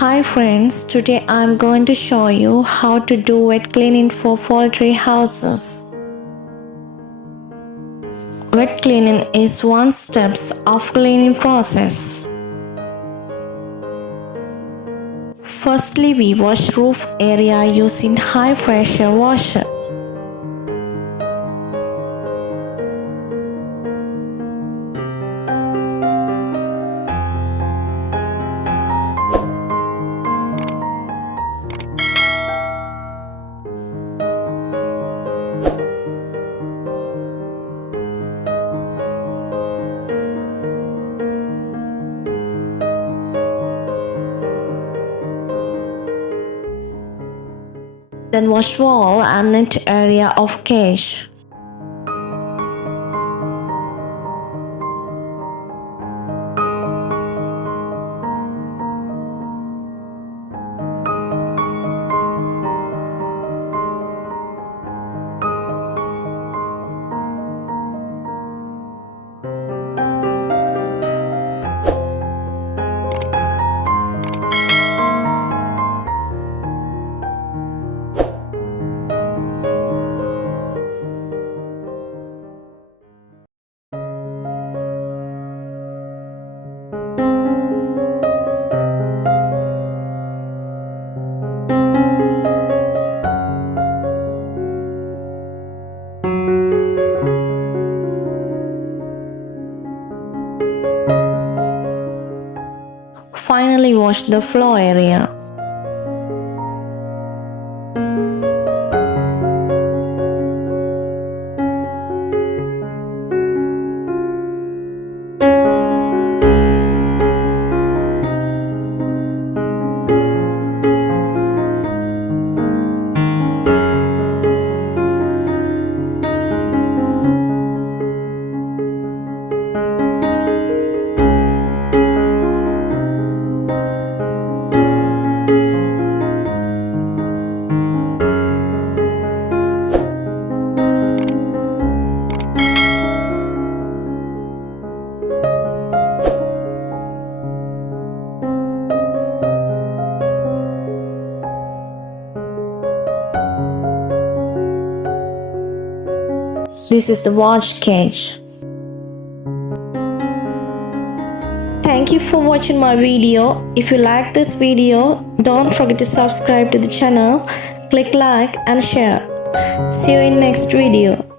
Hi friends, today I'm going to show you how to do wet cleaning for poultry houses. Wet cleaning is one steps of cleaning process. Firstly, we wash roof area using high pressure washer. Then wash wall and net area of cage. Finally, wash the floor area. This is the watch cage. Thank you for watching my video. If you like this video, don't forget to subscribe to the channel, click like and share. See you in next video.